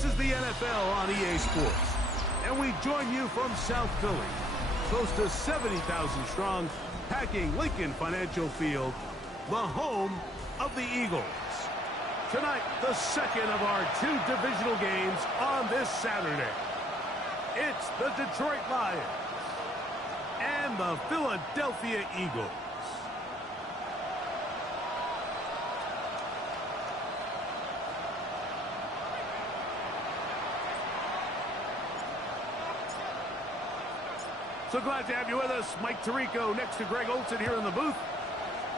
This is the NFL on EA Sports, and we join you from South Philly, close to 70,000 strong, packing Lincoln Financial Field, the home of the Eagles. Tonight, the second of our two divisional games on this Saturday. It's the Detroit Lions and the Philadelphia Eagles. So glad to have you with us. Mike Tirico next to Greg Olson here in the booth.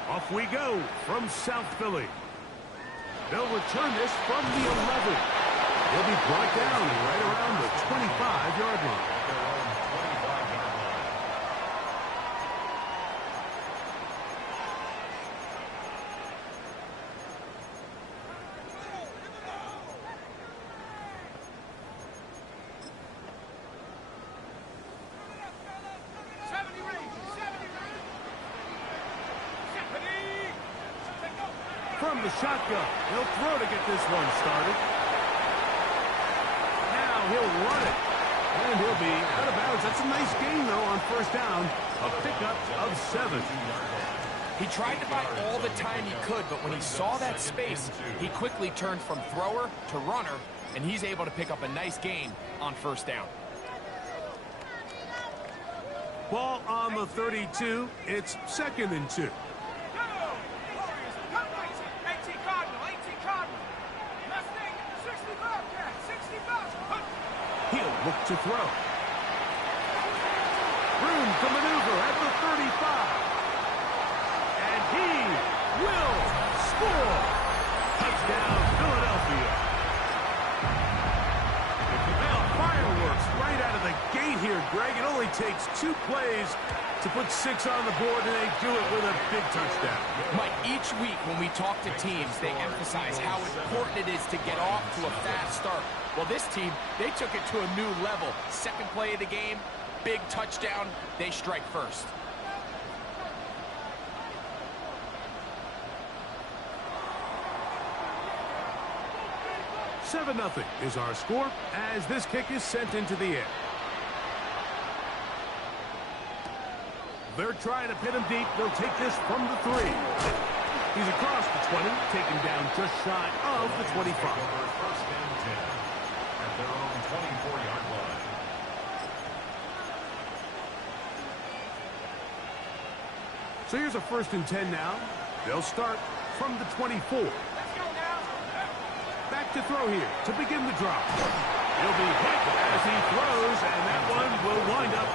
Off we go from South Philly. They'll return this from the 11. He'll be brought down right around the 25-yard line. From the shotgun, he'll throw to get this one started. Now he'll run it, and he'll be out of bounds. That's a nice gain, though, on first down. A pickup of 7. He tried to buy all the time he could, but when he saw that space, he quickly turned from thrower to runner, and he's able to pick up a nice gain on first down. Ball on the 32. It's 2nd and 2. He'll look to throw. Room to maneuver at the 35. And he will score. Touchdown, Philadelphia. Well, fireworks right out of the gate here, Greg. It only takes 2 plays to put 6 on the board, and they do it with a big touchdown. Mike, each week when we talk to teams, they emphasize how important it is to get off to a fast start. Well, this team, they took it to a new level. Second play of the game, big touchdown, they strike first. Seven 0 is our score as this kick is sent into the air. They're trying to pin him deep. They'll take this from the 3. He's across the 20, taken down just shy of the 25. First and 10 at their own 24-yard line. So here's a 1st and 10 now. They'll start from the 24. Back to throw here to begin the drop. He'll be hit as he throws, and that one will wind up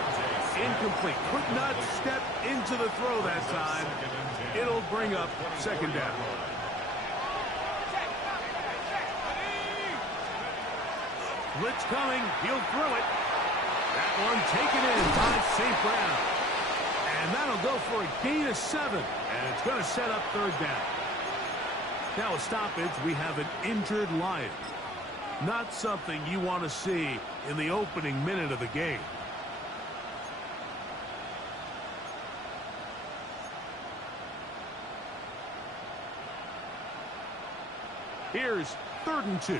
incomplete. Could not step into the throw that time. It'll bring up 2nd down. Blitz coming. He'll throw it. That one taken in by St. Brown. And that'll go for a gain of 7. And it's going to set up 3rd down. Now a stoppage. We have an injured Lion. Not something you want to see in the opening minute of the game. Here's 3rd and 2.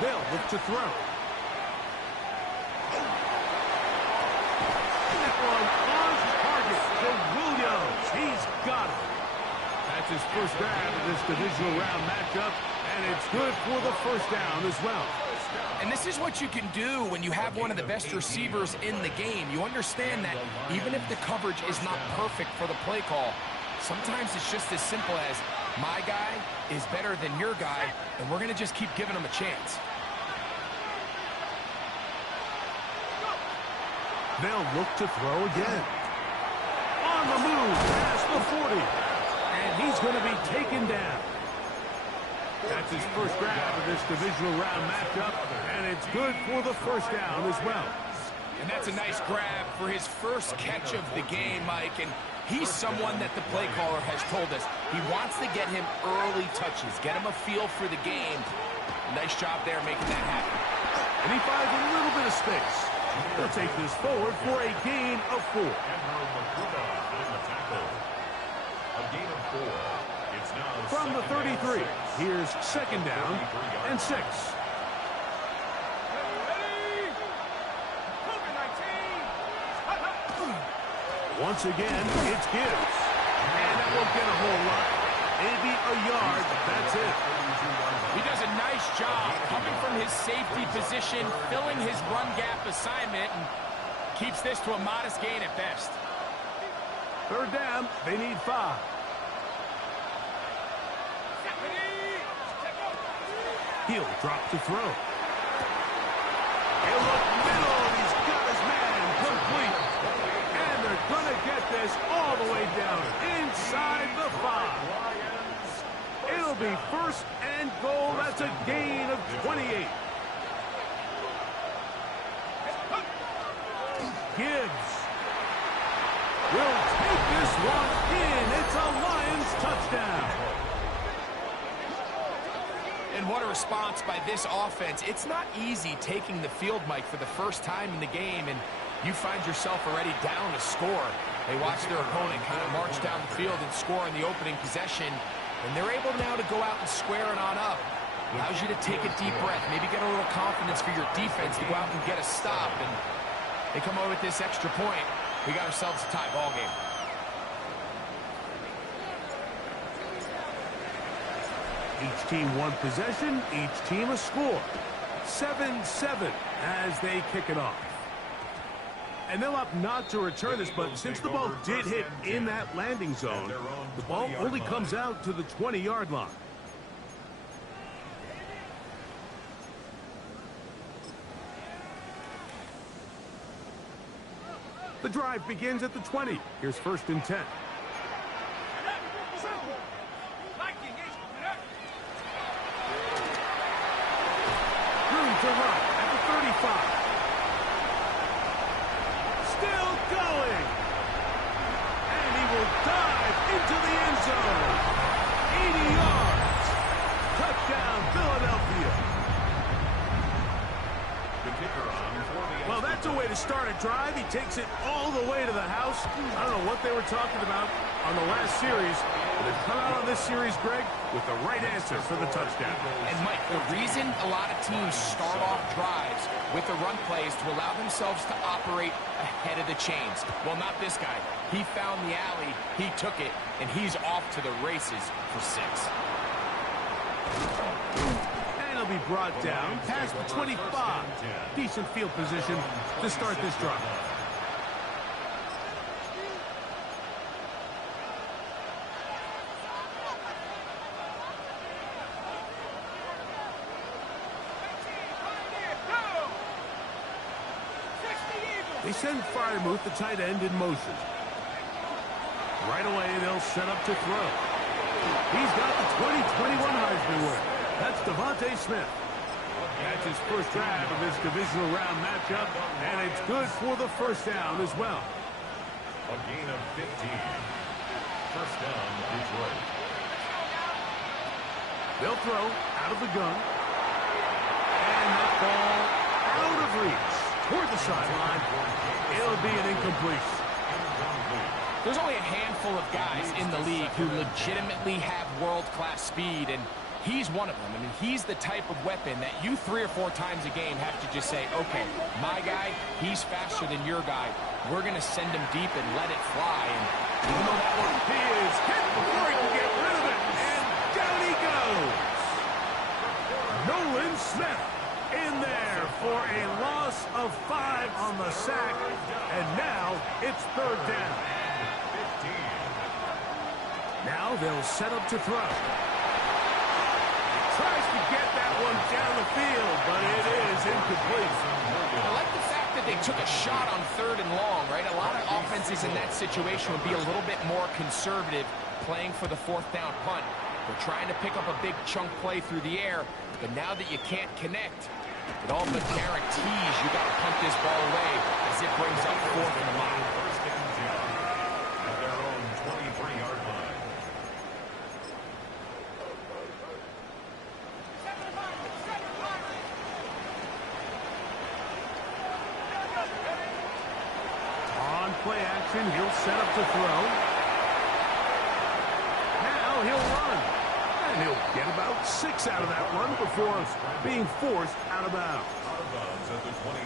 They'll look to throw. That one on target to Williams. He's got it. That's his first grab of this divisional round matchup, and it's good for the first down as well. And this is what you can do when you have one of the best receivers in the game. You understand that even if the coverage is not perfect for the play call, sometimes it's just as simple as, my guy is better than your guy, and we're going to just keep giving him a chance. They'll look to throw again. On the move, past the 40. And he's going to be taken down. That's his first grab of this divisional round matchup, and it's good for the first down as well. And that's a nice grab for his first catch of the game, Mike. And he's someone that the play caller has told us he wants to get him early touches, get him a feel for the game. Nice job there making that happen. And he finds a little bit of space. They'll take this forward for a gain of 4. A gain of 4. It's now From the 33, here's second down and 6. Once again, it's Gibbs. And that won't get a whole lot. Maybe a yard. That's it. He does a nice job coming from his safety position, filling his run gap assignment, and keeps this to a modest gain at best. Third down, they need 5. He'll drop to throw. He'll look middle, and he's got his man complete. And they're going to get this all the way down inside the 5. It'll be first and goal. That's a gain of 28. Gibbs will take this one in. It's a Lions touchdown. And what a response by this offense. It's not easy taking the field, Mike, for the first time in the game, and you find yourself already down to score. They watch their opponent kind of march down the field and score in the opening possession, and they're able now to go out and square it on up. Allows you to take a deep breath, maybe get a little confidence for your defense to go out and get a stop, and they come over with this extra point. We got ourselves a tie ball game. Each team one possession, each team a score. 7-7 as they kick it off. And they'll opt not to return this, but since the ball did hit in that landing zone, the ball only comes out to the 20-yard line. The drive begins at the 20. Here's first and 10. Room to run at the 35. Still going. And he will dive into the end zone. 80 yards. Touchdown, Philadelphia. The kicker on for the Well, that's a way to start a drive. He takes it all the way to the house. I don't know what they were talking about on the last series, but they've come out on this series, Greg, with the right answer for the touchdown. And, Mike, the reason a lot of teams start off drives with the run plays to allow themselves to operate ahead of the chains. Well, not this guy. He found the alley, he took it, and he's off to the races for 6. And he'll be brought down past the 25. Decent field position to start this drive. They send Freiermuth, the tight end, in motion. Right away, they'll set up to throw. He's got the 2021 Heisman winner. That's Devontae Smith. That's his first grab of this divisional round matchup, and it's good for the first down as well. A gain of 15. First down, Detroit. They'll throw out of the gun. And that ball out of reach toward the sideline. It'll be an incompletion. There's only a handful of guys in the league who legitimately have world-class speed, and he's one of them. I mean, he's the type of weapon that you 3 or 4 times a game have to just say, okay, my guy, he's faster than your guy. We're going to send him deep and let it fly. And even though that one, he is hit before he can get rid of it, and down he goes. Nolan Smith in there for a loss of 5 on the sack, and now it's third down. Now they'll set up to throw. Tries to get that one down the field, but it is incomplete. I like the fact that they took a shot on 3rd and long, right? A lot of offenses in that situation would be a little bit more conservative playing for the 4th down punt. They're trying to pick up a big chunk play through the air, but now that you can't connect, it all but guarantees you got to punt this ball away as it brings up 4th and a mile. First and 10 at their own 23-yard line. On play action, he'll set up to throw. Now he'll run. And he'll get about 6 out of that run before being forced out of bounds.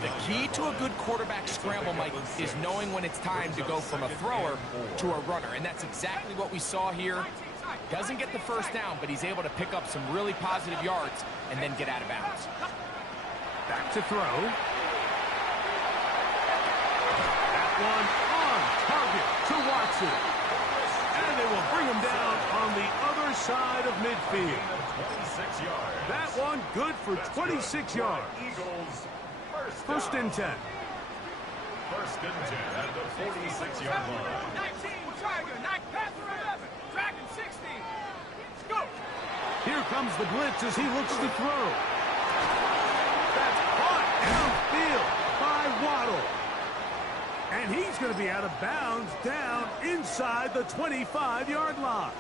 The key to a good quarterback scramble, Mike, is knowing when it's time to go from a thrower to a runner. And that's exactly what we saw here. Doesn't get the first down, but he's able to pick up some really positive yards and then get out of bounds. Back to throw. That one on target to Watson. And they will bring him down on the other side of midfield. That one good for 26 yards. First and 10. First and 10 at the 46-yard line. 19, Tiger, 9, Panther 11, Dragon 16. Go! Here comes the blitz as he looks to throw. That's caught downfield by Waddle. And he's going to be out of bounds down inside the 25-yard line.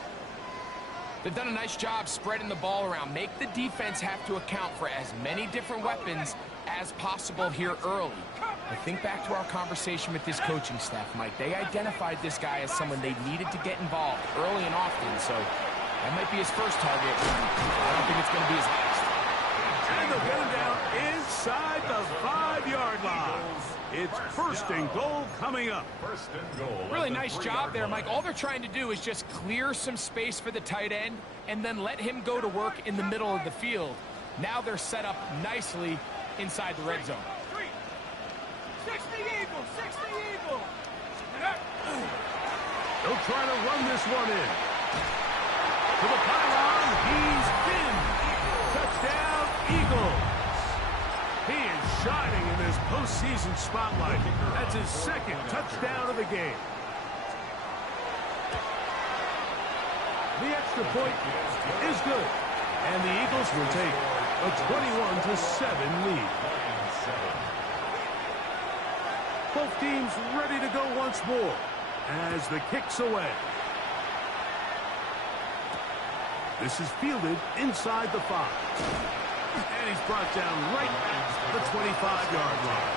They've done a nice job spreading the ball around. Make the defense have to account for as many different weapons as possible here early. I think back to our conversation with this coaching staff, Mike. They identified this guy as someone they needed to get involved early and often, so that might be his first target. I don't think it's going to be his last. And they'll get him down inside the 5-yard line. It's first and goal coming up. First and goal. Really nice job there, Mike. All they're trying to do is just clear some space for the tight end and then let him go to work in the middle of the field. Now they're set up nicely inside the red zone. 60 Eagles, 60 Eagles. They'll try to run this one in. To the pylon, he's in. Touchdown, Eagles. He is shining in this postseason spotlight. That's his second touchdown of the game. The extra point is good. And the Eagles will take a 21-7 lead. Both teams ready to go once more as the kick's away. This is fielded inside the 5. And he's brought down right at the 25-yard line.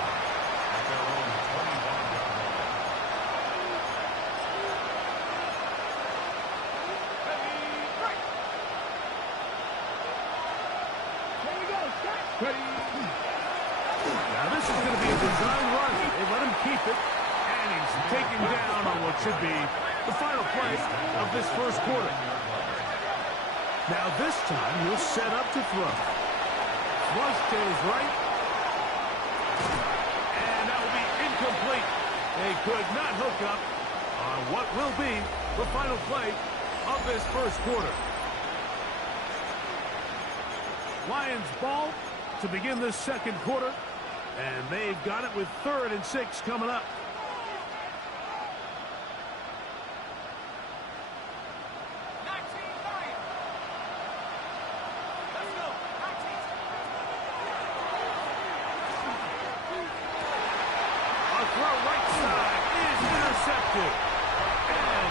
Now this is going to be a design run. They let him keep it, and he's taken down on what should be the final play of this first quarter. Now this time he'll set up to throw. Flush to his right. And that will be incomplete. They could not hook up on what will be the final play of this first quarter. Lions ball to begin this second quarter. And they've got it with 3rd and 6 coming up.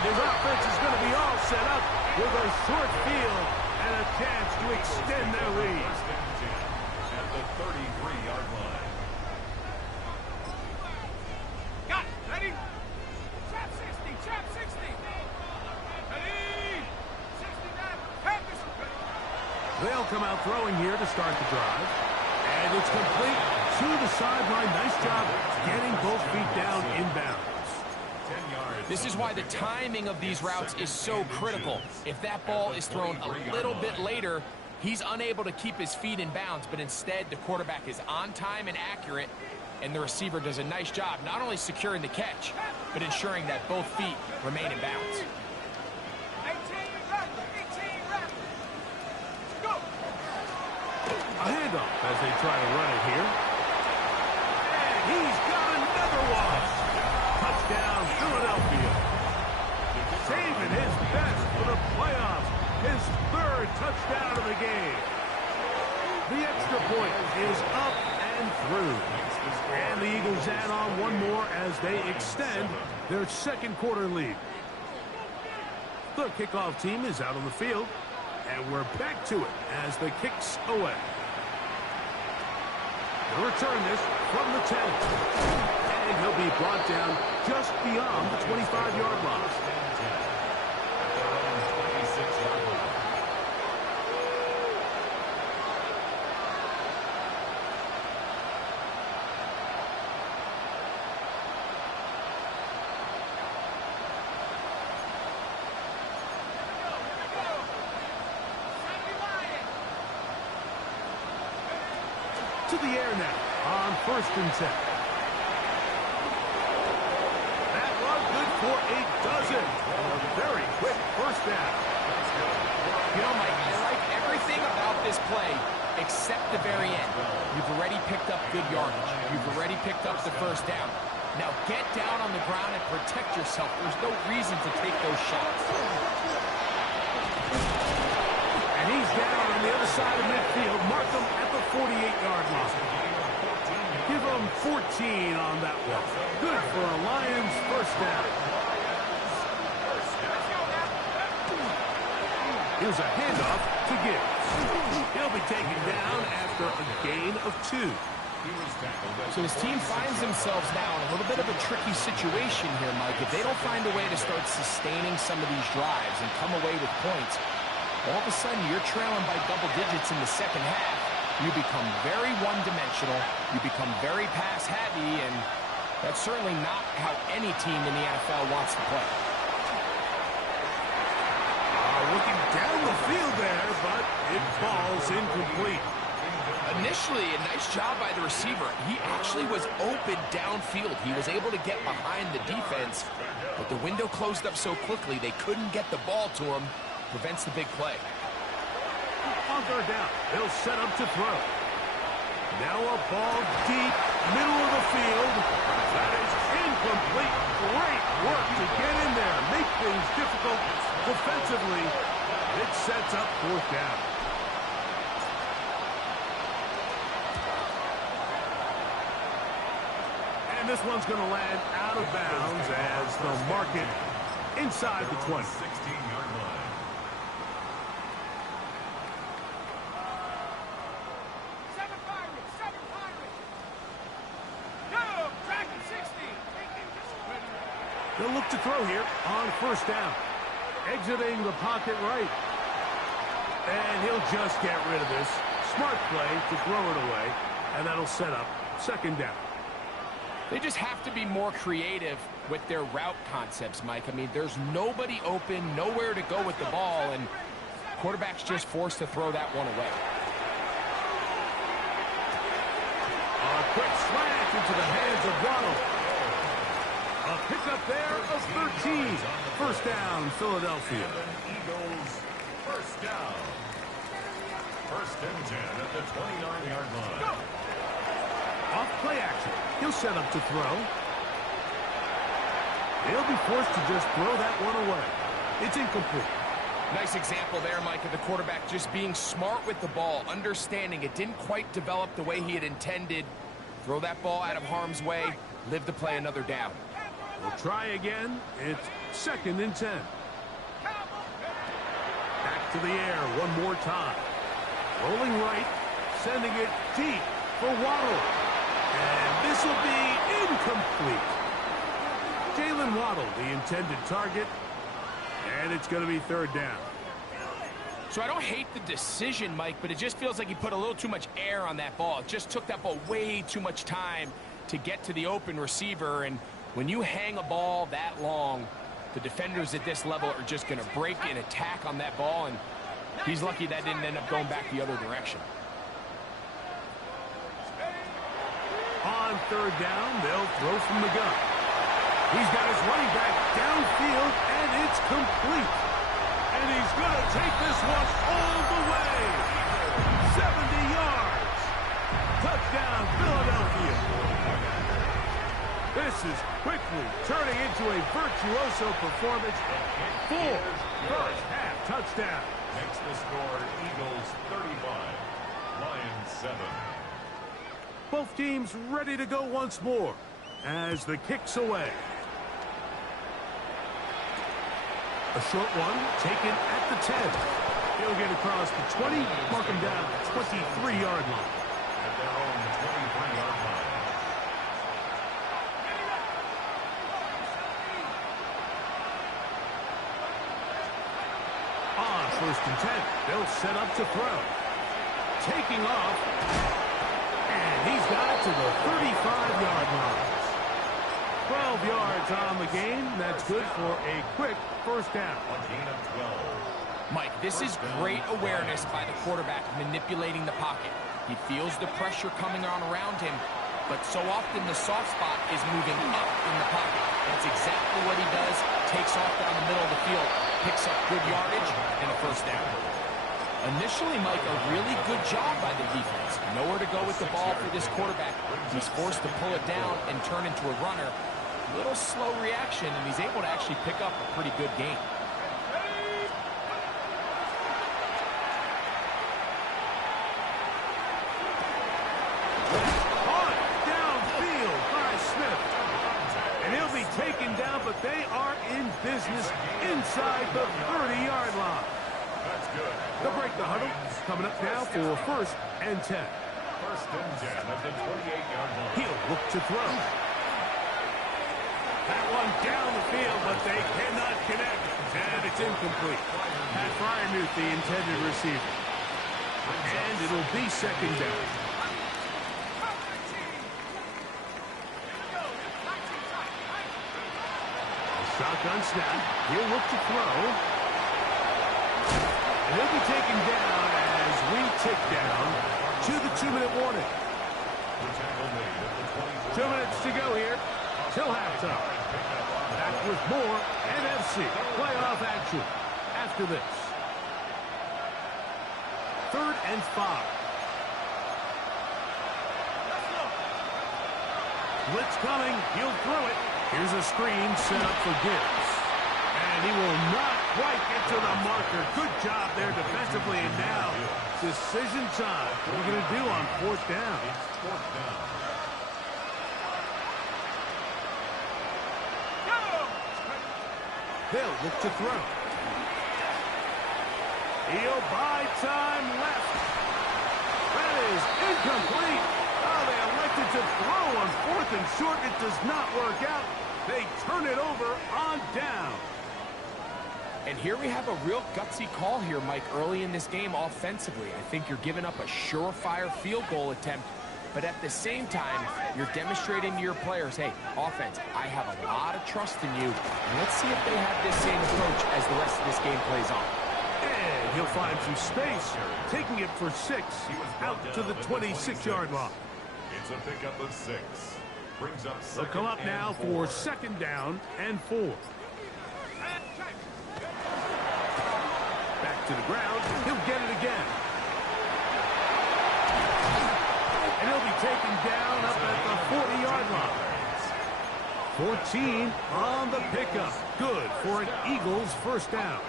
His offense is going to be all set up with a short field and a chance to extend their lead. At the 33-yard line. Got it. Ready? Trap 60. Trap 60. Ready? 69. Panthers. They'll come out throwing here to start the drive. And it's complete to the sideline. Nice job getting both feet down inbounds. This is why the timing of these routes is so critical. If that ball is thrown a little bit later, he's unable to keep his feet in bounds, but instead the quarterback is on time and accurate, and the receiver does a nice job not only securing the catch, but ensuring that both feet remain in bounds. 18 rapid. 18 rapid. Go. A handoff as they try to run it here. And he's got another one. Touchdown, Philadelphia. Saving his best for the playoffs. His 3rd touchdown of the game. The extra point is up and through. And the Eagles add on one more as they extend their second quarter lead. The kickoff team is out on the field. And we're back to it as the kick's away. They'll return this from the 10. And he'll be brought down just beyond the 25-yard line. the air now on 1st and 10. That was good for a dozen. A very quick first down. You know, Mike, I like everything about this play except the very end. You've already picked up good yardage. You've already picked up the first down. Now get down on the ground and protect yourself. There's no reason to take those shots. And he's down on the other side of midfield. Mark him at the 48-yard line. Give him 14 on that one. Good for a Lions first down. Here's a handoff to Gibbs. He'll be taken down after a gain of 2. So his team finds themselves now in a little bit of a tricky situation here, Mike. If they don't find a way to start sustaining some of these drives and come away with points, all of a sudden you're trailing by double digits in the second half. You become very one-dimensional. You become very pass-heavy, and that's certainly not how any team in the NFL wants to play. Looking down the field there, but it falls incomplete. Initially, a nice job by the receiver. He actually was open downfield. He was able to get behind the defense, but the window closed up so quickly they couldn't get the ball to him. Prevents the big play. On 3rd down, they'll set up to throw. Now a ball deep, middle of the field. That is incomplete. Great work to get in there, make things difficult defensively. It sets up 4th down. And this one's going to land out of bounds as they'll mark it inside the 20. 16-yard line. They'll look to throw here on 1st down. Exiting the pocket right. And he'll just get rid of this. Smart play to throw it away. And that'll set up 2nd down. They just have to be more creative with their route concepts, Mike. I mean, there's nobody open, nowhere to go with the ball, and quarterback's just forced to throw that one away. A quick slant into the hands of Waddle. A pickup there of 13. 1st down, Philadelphia. Eagles, 1st down. 1st and 10 at the 29-yard line. Off play action. He'll set up to throw. He'll be forced to just throw that one away. It's incomplete. Nice example there, Mike, of the quarterback just being smart with the ball, understanding it didn't quite develop the way he had intended. Throw that ball out of harm's way, live to play another down. We'll try again. It's 2nd and 10. Back to the air one more time. Rolling right, sending it deep for Waddle. And this will be incomplete. Jalen Waddle, the intended target. And it's going to be 3rd down. So I don't hate the decision, Mike, but it just feels like he put a little too much air on that ball. It just took that ball way too much time to get to the open receiver. And when you hang a ball that long, the defenders at this level are just going to break and attack on that ball. And he's lucky that didn't end up going back the other direction. On 3rd down, they'll throw from the gun. He's got his running back downfield, and it's complete. And he's going to take this one all the way. 70 yards. Touchdown, Philadelphia. This is quickly turning into a virtuoso performance. 4 first-half touchdowns. Makes the score Eagles 35, Lions 7. Both teams ready to go once more as the kick's away. A short one taken at the 10. He'll get across the 20, mark him down at the 23-yard line. At their own 23-yard line. On 1st and 10, they'll set up to throw. Taking off, and he's got it to the 35-yard line. 12 yards on the game. That's good for a quick first down. A gain of 12. Mike, this is great awareness by the quarterback manipulating the pocket. He feels the pressure coming on around him, but so often the soft spot is moving up in the pocket. That's exactly what he does. Takes off down the middle of the field, picks up good yardage, and a first down. Initially, Mike, a really good job by the defense. Nowhere to go with the ball for this quarterback. He's forced to pull it down and turn into a runner. A little slow reaction, and he's able to actually pick up a pretty good gain. Taken down, but they are in business inside the 30-yard line. That's good. They'll break the huddle. Coming up now for first and 10. First and 10 at the 28-yard line. He'll look to throw. That one down the field, but they cannot connect. And it's incomplete. Pat Fryermuth, the intended receiver. And it'll be second down. Shotgun snap. He'll look to throw. And he'll be taken down as we tick down to the 2-minute warning. 2 minutes to go here till halftime. Back with more NFC playoff action after this. 3rd and 5. Blitz coming. He'll throw it. Here's a screen set up for Gibbs. And he will not quite get to the marker. Good job there defensively. And now, decision time. What are you going to do on 4th down? It's 4th down. They'll look to throw. He'll buy time left. That is incomplete. Oh, they elected to throw on 4th and short. It does not work out. They turn it over on down. And here we have a real gutsy call here, Mike, early in this game offensively. I think you're giving up a surefire field goal attempt, but at the same time, you're demonstrating to your players, hey, offense, I have a lot of trust in you. And let's see if they have this same approach as the rest of this game plays on. And he'll find some space, taking it for 6 out to the 26-yard line. It's a pickup of 6. Brings up They'll come up now for 2nd down and 4. Back to the ground. He'll get it again. And he'll be taken down up at the 40-yard line. 14 on the pickup. Good for an Eagles first down.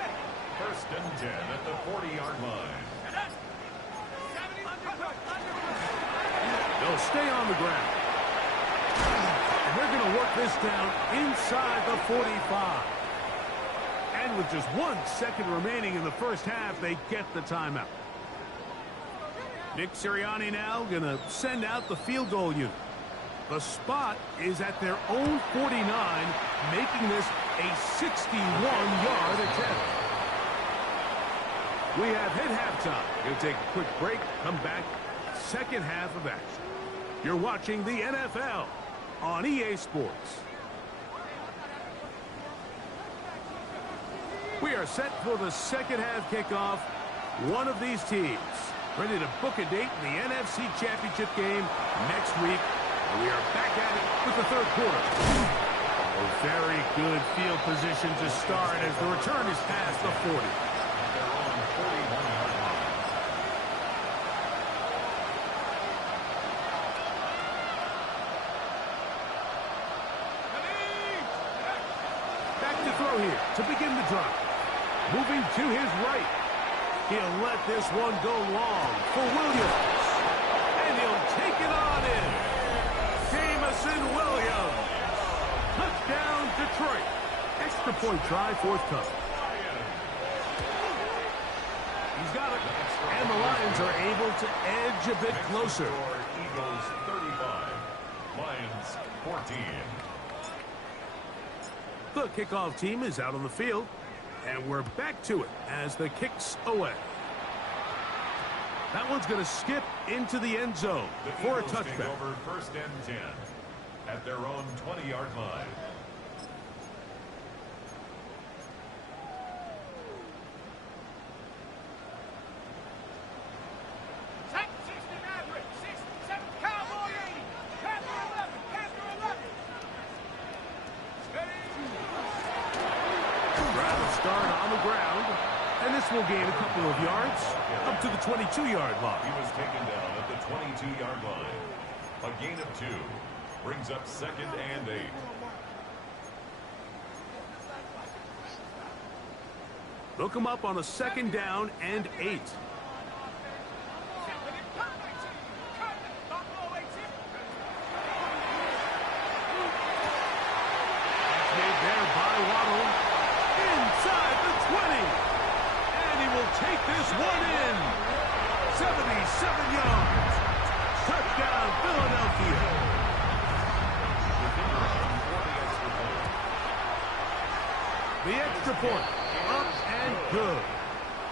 First and 10 at the 40-yard line. They'll stay on the ground. And they're going to work this down inside the 45. And with just 1 second remaining in the first half, they get the timeout. Nick Sirianni now going to send out the field goal unit. The spot is at their own 49, making this a 61-yard attempt. We have hit halftime. Going to take a quick break, come back, second half of action. You're watching the NFL on EA Sports. We are set for the second half kickoff. One of these teams ready to book a date in the NFC Championship game next week. And we are back at it with the third quarter. A very good field position to start as the return is past the 40. They're on 41-yard line. Back to throw here to begin the drive. Moving to his right. He'll let this one go long for Williams. And he'll take it on in. Jamison Williams. Touchdown, Detroit. Extra point try, forthcoming. He's got it. And the Lions are able to edge a bit closer. Eagles 35. Lions 14. The kickoff team is out on the field. And we're back to it as the kick's away. That one's going to skip into the end zone for a touchback. Over first and 10 at their own 20-yard line. start on the ground. And this will gain a couple of yards up to the 22-yard line. He was taken down at the 22-yard line. A gain of 2 brings up 2nd and 8. Look him up on a 2nd down and 8. Take this one in. 77 yards. Touchdown, Philadelphia. The extra point. Up and good.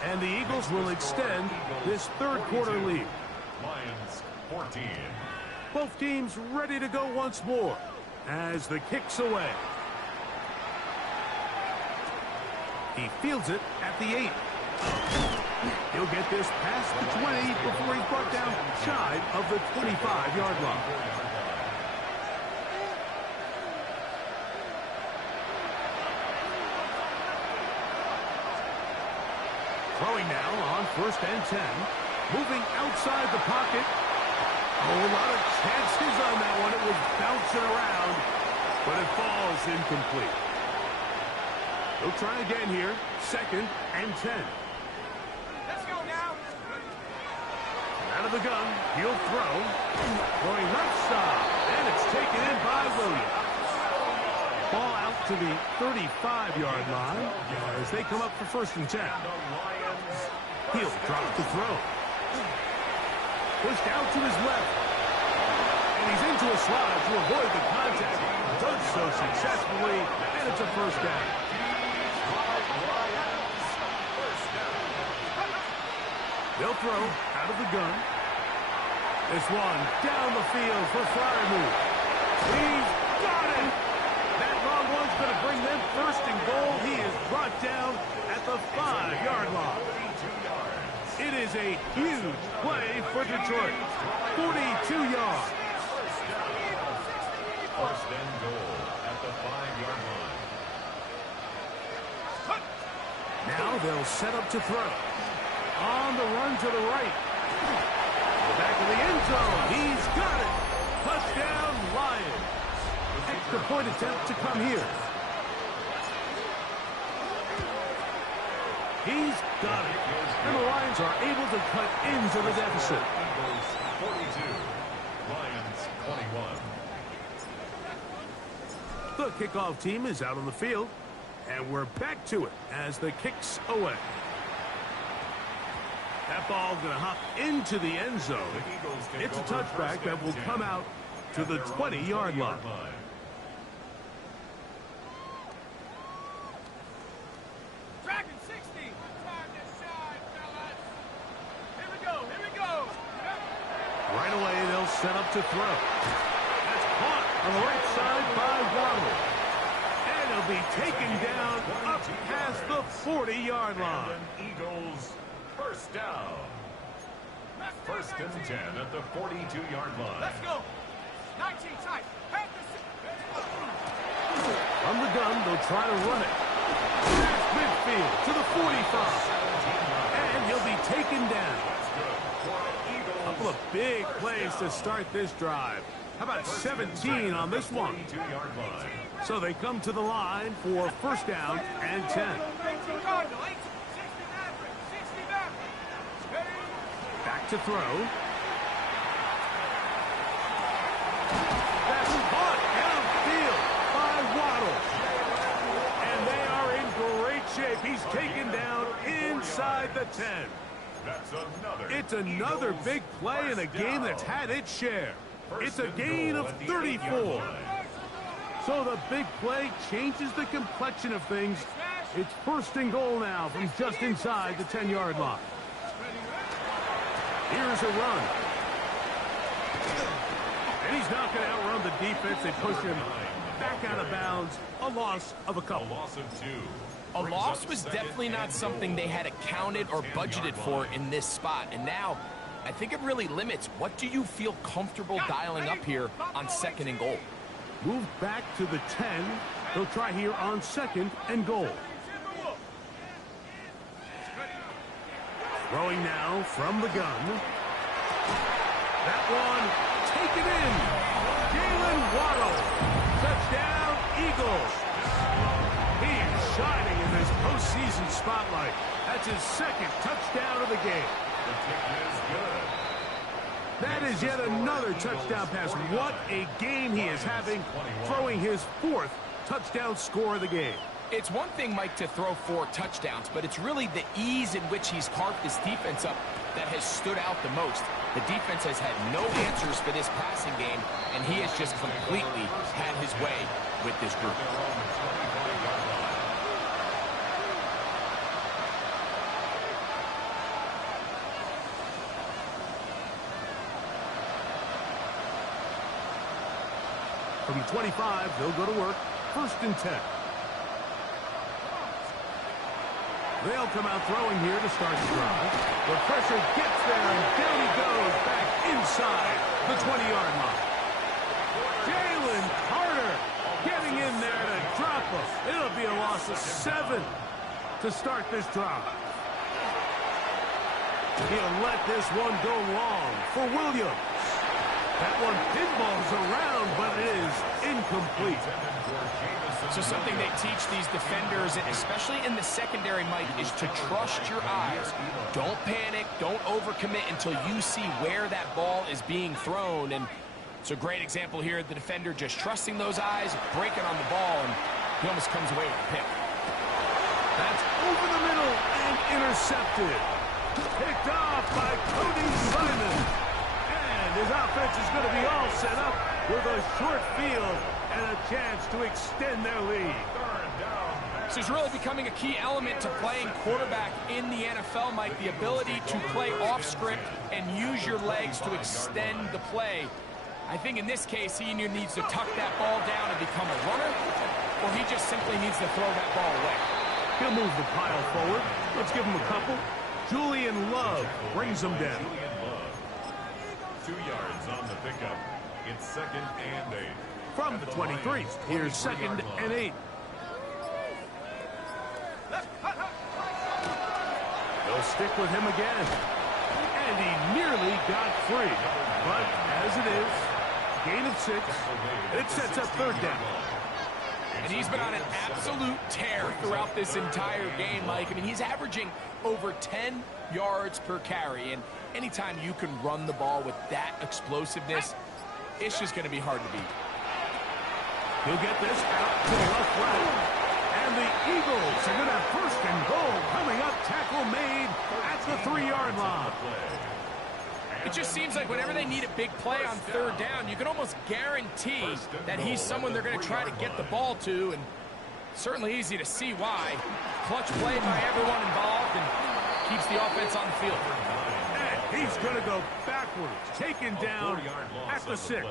And the Eagles will extend this third quarter lead. Lions 14. Both teams ready to go once more as the kick's away. He fields it at the 8. He'll get this past the 20 before he's brought down shy of the 25-yard line. Throwing now on 1st and 10. Moving outside the pocket. Oh, a lot of chances on that one. It was bouncing around, but it falls incomplete. He'll try again here. 2nd and 10. Out of the gun, he'll throw. Going left side, and it's taken in by Williams. Ball out to the 35-yard line as they come up for 1st and 10. He'll drop the throw. Pushed out to his left. And he's into a slide to avoid the contact. Does so successfully, and it's a 1st down. They'll throw out of the gun. This one down the field for Freiermuth. He's got it. That long one's going to bring them 1st and goal. He is brought down at the 5-yard line. It is a huge play for Detroit. 42 yards. 1st and goal at the 5-yard line. Now they'll set up to throw. On the run to the right. The back of the end zone. He's got it. Touchdown, Lions. Extra point attempt to come here. He's got it. And the Lions are able to cut into the deficit. Eagles 42. Lions 21. The kickoff team is out on the field. And we're back to it as the kick's away. That ball going to hop into the end zone. It's a touchback that will come out to the 20-yard line. Dragon 60. Time to shine, fellas. Here we go. Here we go. Right away, they'll set up to throw. That's caught on the right side by Waddle. And he'll be taken down up past the 40-yard line. Eagles 1st down. 1st and 10 at the 42-yard line. Let's go. 19 tight. From the gun, they'll try to run it. Past midfield to the 45. And he'll be taken down. A couple of big plays to start this drive. How about 17 on this one? So they come to the line for 1st down and 10. Back to throw. That's caught downfield by Waddle. And they are in great shape. He's taken down inside the 10. It's another big play in a game that's had its share. It's a gain of 34. So the big play changes the complexion of things. It's 1st and goal now from just inside the 10-yard line. Here's a run. And he's not going to outrun the defense. They push him back out of bounds. A loss of a couple. A loss of 2. A loss was definitely not something they had accounted or budgeted for in this spot. And now, I think it really limits what do you feel comfortable dialing up here on 2nd and goal. Move back to the 10. They'll try here on 2nd and goal. Throwing now from the gun. That one taken in. Jalen Waddle. Touchdown, Eagles. He is shining in this postseason spotlight. That's his second touchdown of the game. The kick is good. That is yet another touchdown pass. What a game he is having, throwing his fourth touchdown score of the game. It's one thing, Mike, to throw 4 touchdowns, but it's really the ease in which he's carved this defense up that has stood out the most. The defense has had no answers for this passing game, and he has just completely had his way with this group. From the 25, they'll go to work. 1st and 10. They'll come out throwing here to start the drive. The pressure gets there, and down he goes back inside the 20-yard line. Jalen Carter getting in there to drop him. It'll be a loss of 7 to start this drive. He'll let this one go long for Williams. That one pinballs around, but it is incomplete. So something they teach these defenders, especially in the secondary, Mike, is to trust your eyes. Don't panic. Don't overcommit until you see where that ball is being thrown. And it's a great example here. The defender just trusting those eyes, breaking on the ball, and he almost comes away with a pick. That's over the middle and intercepted. Picked off by Cody Simon. And his offense is going to be all set up with a short field and a chance to extend their lead. This is really becoming a key element to playing quarterback in the NFL, Mike. The ability to play off script and use your legs to extend the play. I think in this case, he either needs to tuck that ball down and become a runner, or he just simply needs to throw that ball away. He'll move the pile forward. Let's give him a couple. Julian Love brings him down. 2 yards on the pickup. It's 2nd and 8. From the 23, here's 2nd and 8. They'll stick with him again. And he nearly got free. But as it is, gain of 6. It sets up 3rd down. And he's been on an absolute tear throughout this entire game, Mike. I mean, he's averaging over 10 yards per carry. And anytime you can run the ball with that explosiveness, it's just going to be hard to beat. He'll get this out to the left right. And the Eagles are going to have 1st and goal coming up. Tackle made at the 3-yard line. It just seems like whenever they need a big play on 3rd down, you can almost guarantee that he's someone they're going to try to get the ball to, and certainly easy to see why. Clutch play by everyone involved and keeps the offense on the field. And he's going to go backwards, taken down at the 6.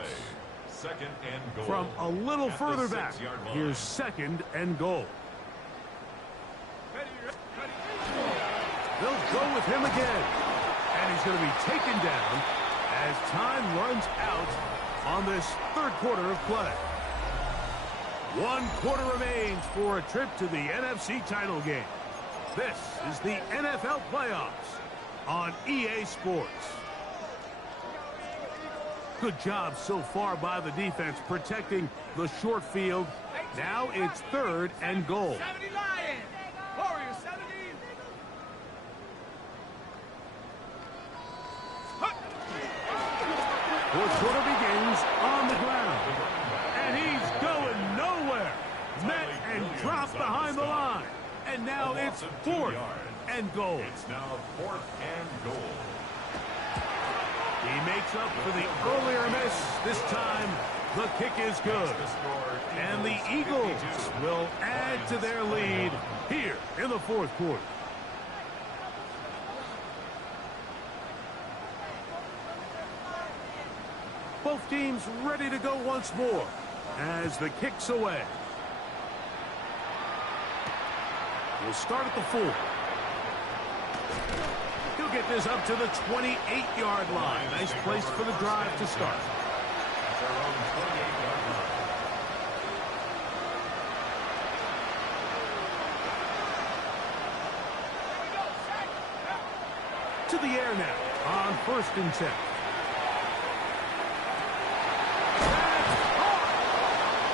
2nd and goal. From a little further back, here's 2nd and goal. They'll go with him again. And he's going to be taken down as time runs out on this 3rd quarter of play. 1 quarter remains for a trip to the NFC title game. This is the NFL playoffs on EA Sports. Good job so far by the defense protecting the short field. Now it's 3rd and goal. 70 Lions! Warriors 70! Fourth quarter begins on the ground. And he's going nowhere. Met and dropped behind the line. And now it's 4th and goal. It's now 4th and goal. He makes up for the earlier miss. This time, the kick is good. And the Eagles will add to their lead here in the 4th quarter. Both teams ready to go once more as the kick's away. We'll start at the 4. He'll get this up to the 28-yard line. Nice place for the drive to start. Their own 28-yard line. to the air now on 1st and 10.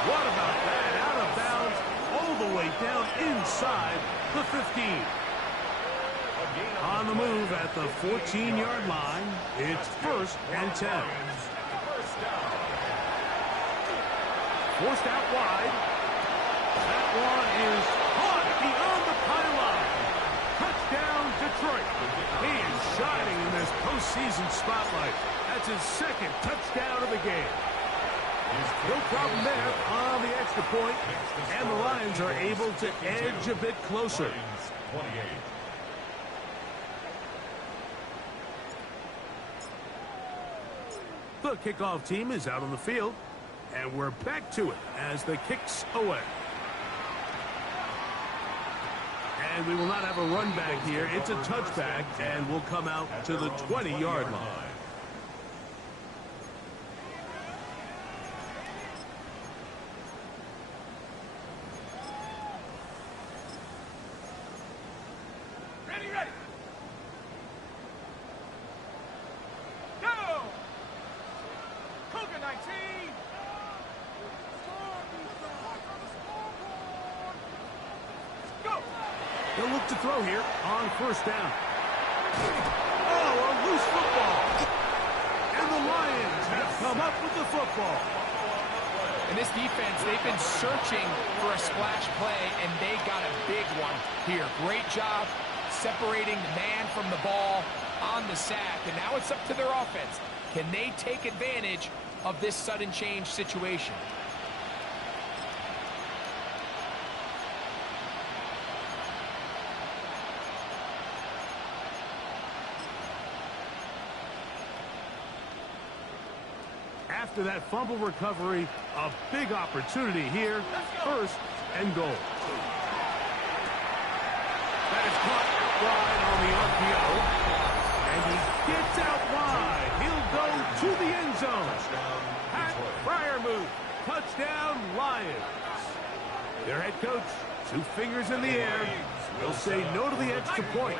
What about that? Out of bounds, all the way down inside the 15. On the move at the 14-yard line, it's 1st and 10. Forced out wide. That one is caught beyond the pylon. Touchdown, Detroit. He is shining in this postseason spotlight. That's his 2nd touchdown of the game. No problem there on the extra point, and the Lions are able to edge a bit closer. The kickoff team is out on the field, and we're back to it as the kick's away. And we will not have a run back here. It's a touchback, and we'll come out to the 20-yard line. They'll look to throw here on 1st down. Oh, a loose football. And the Lions have come up with the football. And this defense, they've been searching for a splash play, and they got a big one here. Great job separating the man from the ball on the sack. And now it's up to their offense. Can they take advantage of this sudden change situation? After that fumble recovery, a big opportunity here. 1st and goal. That is caught out wide on the RPO. And he gets out wide. He'll go to the end zone. Pat Fryermuth. Touchdown, Lions. Their head coach, 2 fingers in the air. They'll say no to the extra point.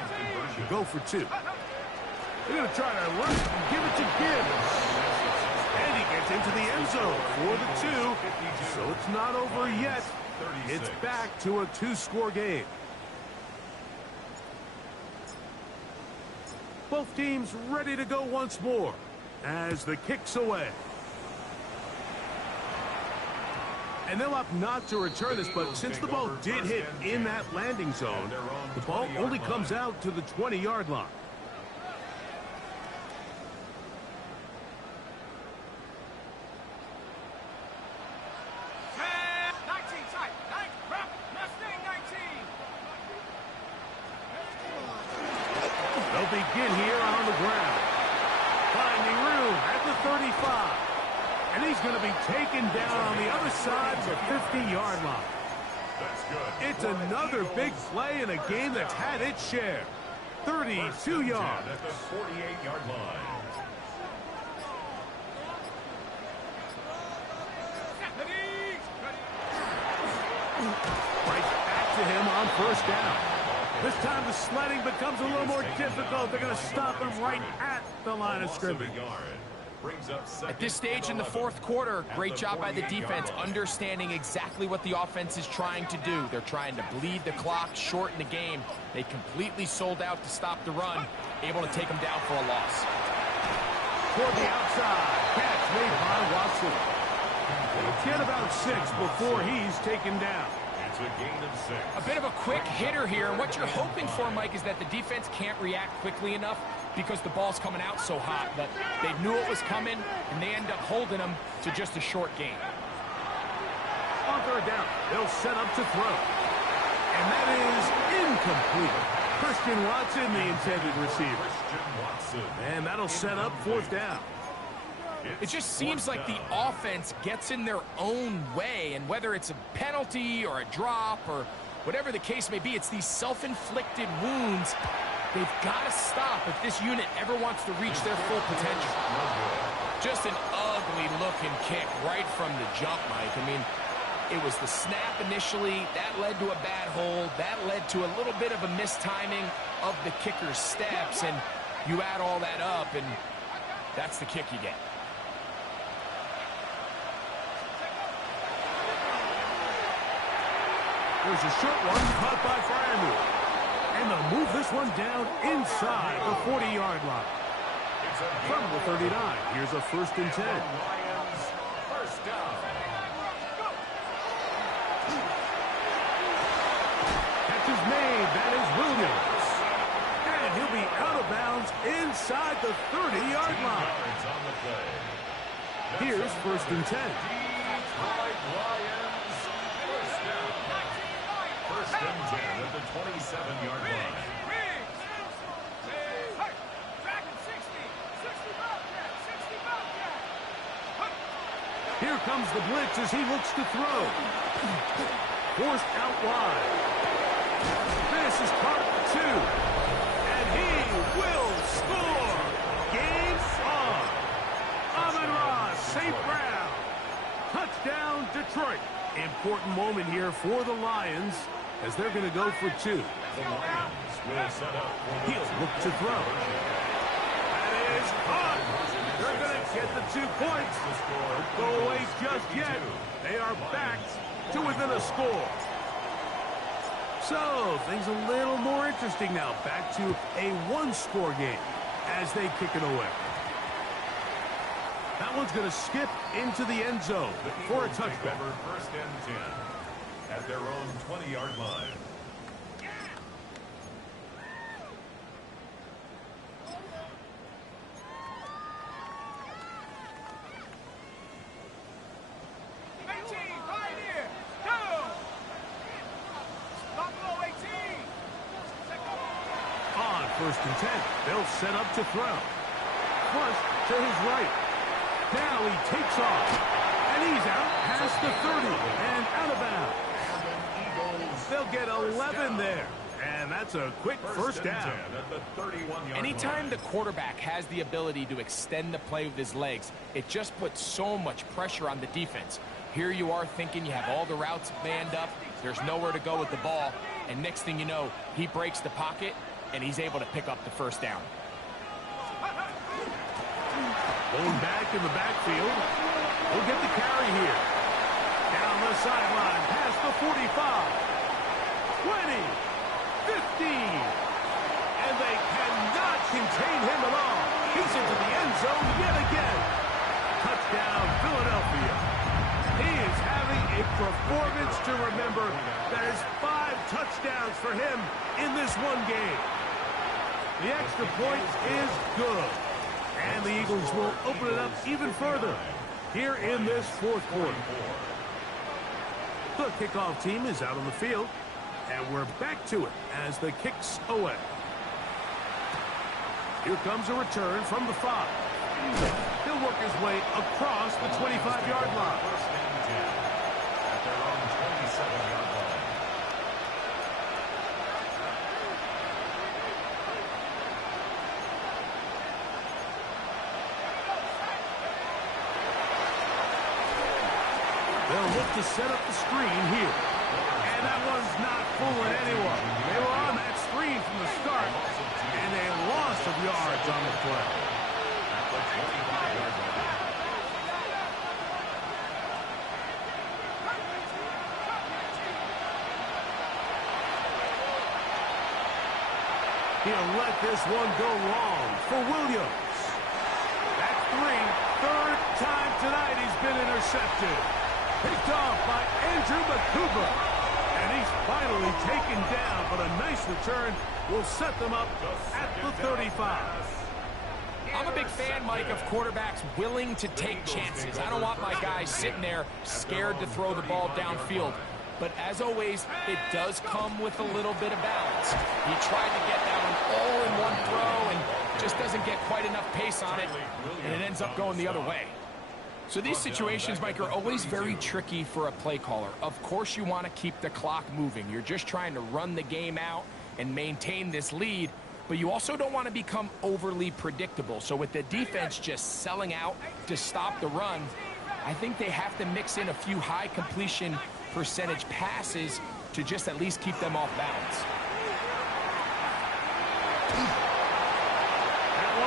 You go for 2. They're going to try to run and give it to Gibbs. And he gets into the end zone for the 2. So it's not over yet. It's back to a 2-score game. Both teams ready to go once more as the kick's away. And they'll opt not to return this, but since the ball did hit in that landing zone, the ball only comes out to the 20-yard line. Begin here on the ground. Finding room at the 35. And he's going to be taken down on the other side of the 50-yard line. That's good. It's another big play in a game that's had its share. 32 yards. At the 48-yard line. Right back to him on 1st down. This time the sledding becomes a little more difficult. They're going to stop him right at the line of scrimmage. At this stage in the 4th quarter, great job by the defense, understanding exactly what the offense is trying to do. They're trying to bleed the clock, shorten the game. They completely sold out to stop the run, able to take them down for a loss. Toward the outside, catch made by Watson. He'll get about 6 before he's taken down. It's a gain of 6. A bit of a quick hitter here, and what you're hoping for, Mike, is that the defense can't react quickly enough because the ball's coming out so hot. But they knew it was coming, and they end up holding them to just a short gain. On 3rd down, they'll set up to throw. And that is incomplete. Christian Watson, the intended receiver. And that'll set up 4th down. It just seems like the offense gets in their own way, and whether it's a penalty or a drop or whatever the case may be, it's these self-inflicted wounds they've got to stop if this unit ever wants to reach their full potential. Just an ugly-looking kick right from the jump, Mike. I mean, it was the snap initially. That led to a bad hold. That led to a little bit of a mistiming of the kicker's steps, and You add all that up, and that's the kick you get. There's a short one caught by Fryermuth. And they'll move this one down inside the 40-yard line. From the 39, here's a 1st and 10. Lions, first down. Catch is made. That is Williams. And he'll be out of bounds inside the 30-yard line. On the play. Here's 1st and 10. Detroit Lions, first down. 1st and 10 at the 27-yard line. Here comes the blitz as he looks to throw. Forced out wide. This is caught 2. And he will score. Game on. Amon-Ra St. Brown. Touchdown, Detroit. Important moment here for the Lions as they're going to go for 2. The Lions will set up. He'll look to throw. That is caught. They're going to get the 2 points. Don't go away just yet. They are back to within a score. So, things a little more interesting now. Back to a 1-score game as they kick it away. That one's going to skip into the end zone for a touchback. 1st and 10 at their own 20-yard line. On 1st and 10, they'll set up to throw. Flush to his right. Now he takes off. And he's out past the 30 and out of bounds. They'll get 11 there. And that's a quick first down. At the 31-yard Anytime line. the quarterback has the ability to extend the play with his legs, it just puts so much pressure on the defense. Here you are thinking you have all the routes manned up, there's nowhere to go with the ball, and next thing you know, he breaks the pocket, and he's able to pick up the first down. Going back in the backfield. We'll get the carry here. Down the sideline, past the 45. 20. 15. And they cannot contain him at all. He's into the end zone yet again. Touchdown, Philadelphia. He is having a performance to remember. That is 5 touchdowns for him in this one game. The extra point is good. And the Eagles will open it up even further here in this 4th quarter. The kickoff team is out on the field. And we're back to it as the kick's away. Here comes a return from the 5. He'll work his way across the 25-yard line. 1st and 10 at their own 27-yard line. They'll look to set up the screen here. And that one's not fooling anyone. They were on that screen from the start. And a loss of yards on the play. At the 25-yard line. He'll let this one go long for Williams. That's 3. 3rd time tonight he's been intercepted. Picked off by Andrew McCooper. And he's finally taken down, but a nice return will set them up at the 35. I'm a big fan, Mike, of quarterbacks willing to take chances. I don't want my guys sitting there scared to throw the ball downfield. But as always, it does come with a little bit of balance. He tried to get that one all in one throw and just doesn't get quite enough pace on it, and it ends up going the other way. So these situations, Mike, are always very tricky for a play caller. Of course you want to keep the clock moving. You're just trying to run the game out and maintain this lead, but you also don't want to become overly predictable. So with the defense just selling out to stop the run, I think they have to mix in a few high completion percentage passes to just at least keep them off balance.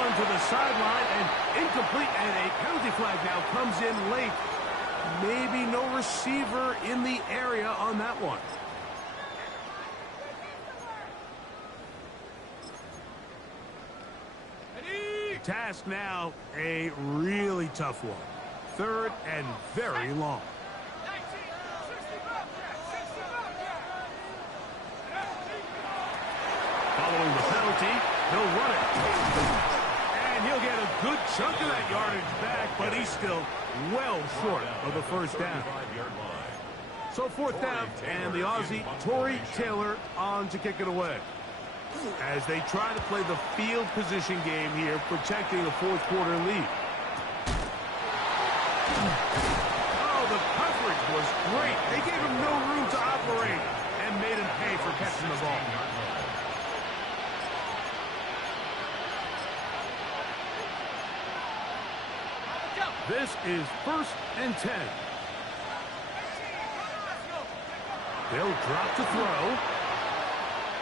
run to the sideline and incomplete, and a penalty flag now comes in late. Maybe no receiver in the area on that one. Task now, a really tough one. 3rd and very long. Following the penalty, he'll run it. And he'll get a good chunk of that yardage back, but he's still well short of the first down. So 4th down, and the Aussie, Tory Taylor, on to kick it away. As they try to play the field position game here, protecting a 4th quarter lead. Oh, the coverage was great. They gave him no room to operate and made him pay for catching the ball. This is 1st and 10. They'll drop to throw.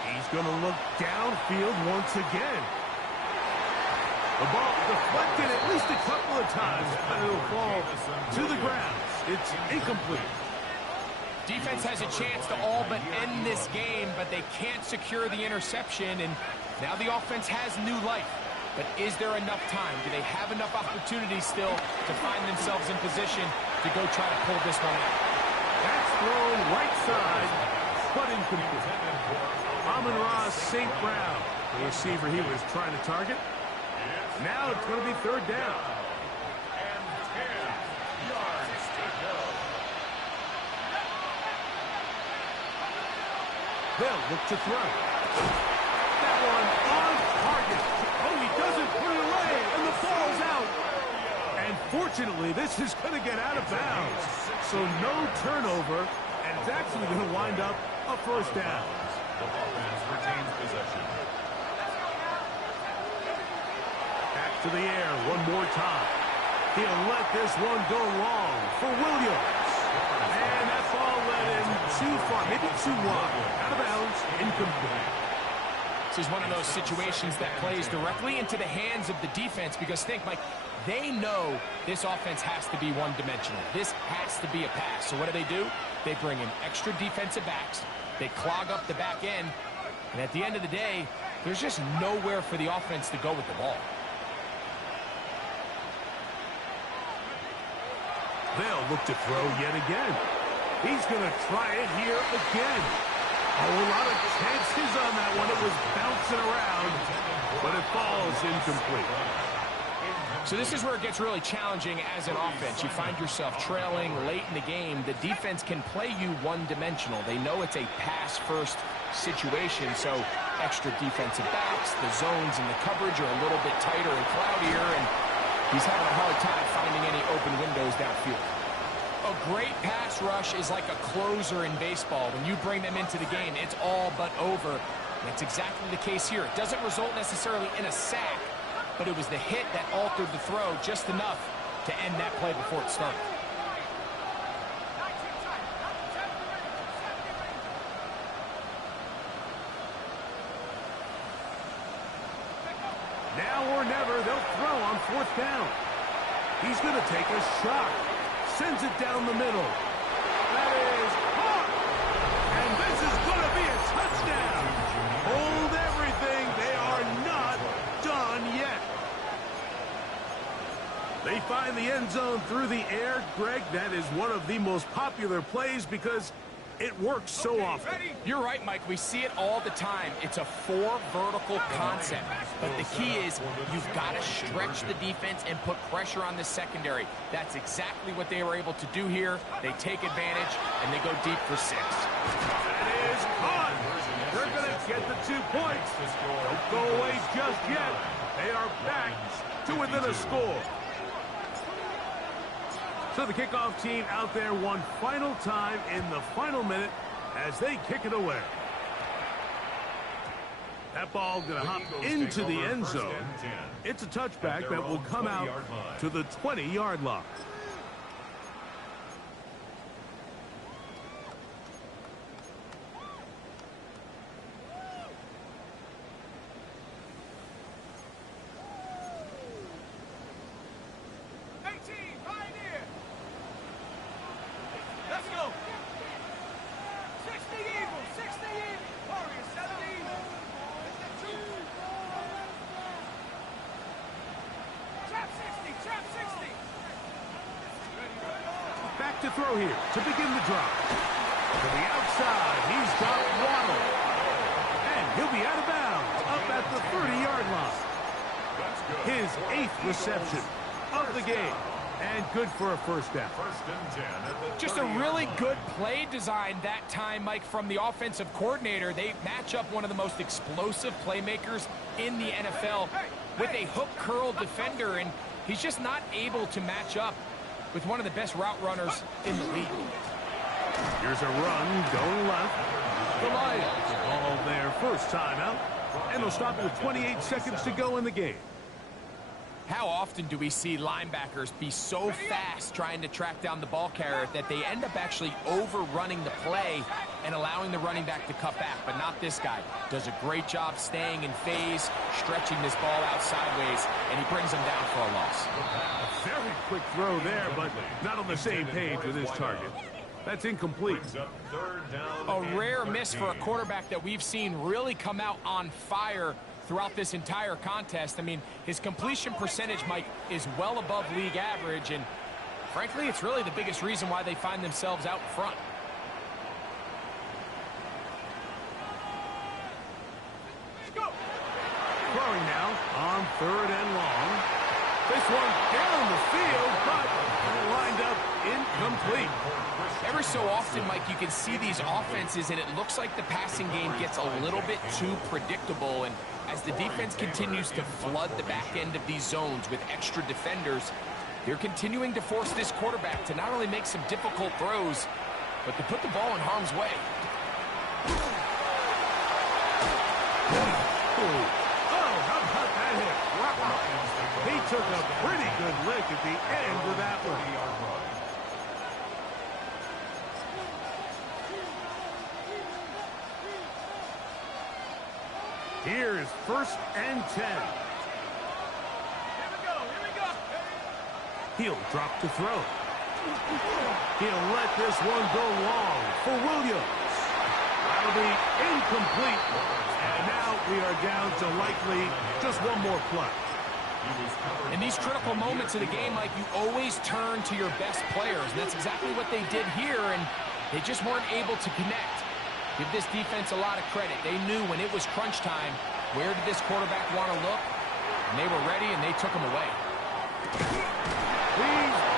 He's going to look downfield once again. The ball deflected at least a couple of times, but it'll fall to the ground. It's incomplete. Defense has a chance to all but end this game, but they can't secure the interception, and now the offense has new life. But is there enough time? Do they have enough opportunities still to find themselves in position to go try to pull this one out? That's thrown right side, but incomplete. Amon-Ra St. Brown, the receiver he was trying to target. Now it's going to be 3rd down. And 10 yards to go. They'll look to throw. That one on target. Oh, he doesn't put it away, and the ball's out. And fortunately, this is going to get out of bounds. So no turnover, and it's actually going to wind up a 1st down. The offense retains possession. Back to the air one more time. He'll let this one go long for Williams. And that ball led him too far, maybe too wide. Out of bounds, incomplete. This is one of those situations that plays directly into the hands of the defense, because think, Mike, they know this offense has to be one-dimensional. This has to be a pass. So what do? They bring in extra defensive backs. They clog up the back end. And at the end of the day, there's just nowhere for the offense to go with the ball. They'll look to throw yet again. He's going to try it here again. Oh, a lot of chances on that one. It was bouncing around, but it falls incomplete. So this is where it gets really challenging as an offense. You find yourself trailing late in the game. The defense can play you one-dimensional. They know it's a pass-first situation, so extra defensive backs, the zones and the coverage are a little bit tighter and cloudier, and he's having a hard time finding any open windows downfield. A great pass rush is like a closer in baseball. When you bring them into the game, it's all but over. That's exactly the case here. It doesn't result necessarily in a sack, but it was the hit that altered the throw just enough to end that play before it started. Now or never, they'll throw on 4th down. He's going to take a shot. Sends it down the middle. That is caught. And this is going to be a touchdown. Hold everything. They are not done yet. They find the end zone through the air. Greg, that is one of the most popular plays because it works so often. You're right, Mike. We see it all the time. It's a 4 vertical concept. But the key is you've got to stretch the defense and put pressure on the secondary. That's exactly what they were able to do here. They take advantage, and they go deep for 6. That is caught. They're going to get the 2 points. Don't go away just yet. They are back to within a score. So the kickoff team out there one final time in the final minute as they kick it away. That ball going to hop into the end zone. It's a touchback that will come out to the 20-yard line. to throw here to begin the drive. To the outside, he's got Waddle. And he'll be out of bounds up at the 30-yard line. His 8th reception of the game. And good for a first down. Just a really good play design that time, Mike, from the offensive coordinator. They match up one of the most explosive playmakers in the NFL with a hook curl defender, and he's just not able to match up with one of the best route runners in the league. Here's a run going left. The Lions all their first time out, and they'll stop with 28 seconds to go in the game. How often do we see linebackers be so fast trying to track down the ball carrier that they end up actually overrunning the play and allowing the running back to cut back? But not this guy. Does a great job staying in phase, stretching this ball out sideways, and he brings him down for a loss. A very quick throw there, but not on the same page with his target. That's incomplete. A rare miss for a quarterback that we've seen really come out on fire throughout this entire contest. I mean, his completion percentage, Mike, is well above league average, and frankly, it's really the biggest reason why they find themselves out in front. Throwing now on 3rd and long. This one down the field, but lined up incomplete. Every so often, Mike, you can see these offenses, and it looks like the passing game gets a little bit too predictable, and as the defense continues to flood the back end of these zones with extra defenders, they're continuing to force this quarterback to not only make some difficult throws, but to put the ball in harm's way. Oh, how about that hit? Wow. He took a pretty good lick at the end of that one. Here's 1st and 10. Here we go. He'll drop to throw. He'll let this one go long for Williams. That'll be incomplete. And now we are down to likely just one more play. In these critical moments of the game, Mike, you always turn to your best players, and that's exactly what they did here, and they just weren't able to connect. Give this defense a lot of credit. They knew when it was crunch time, where did this quarterback want to look? And they were ready, and they took him away. He's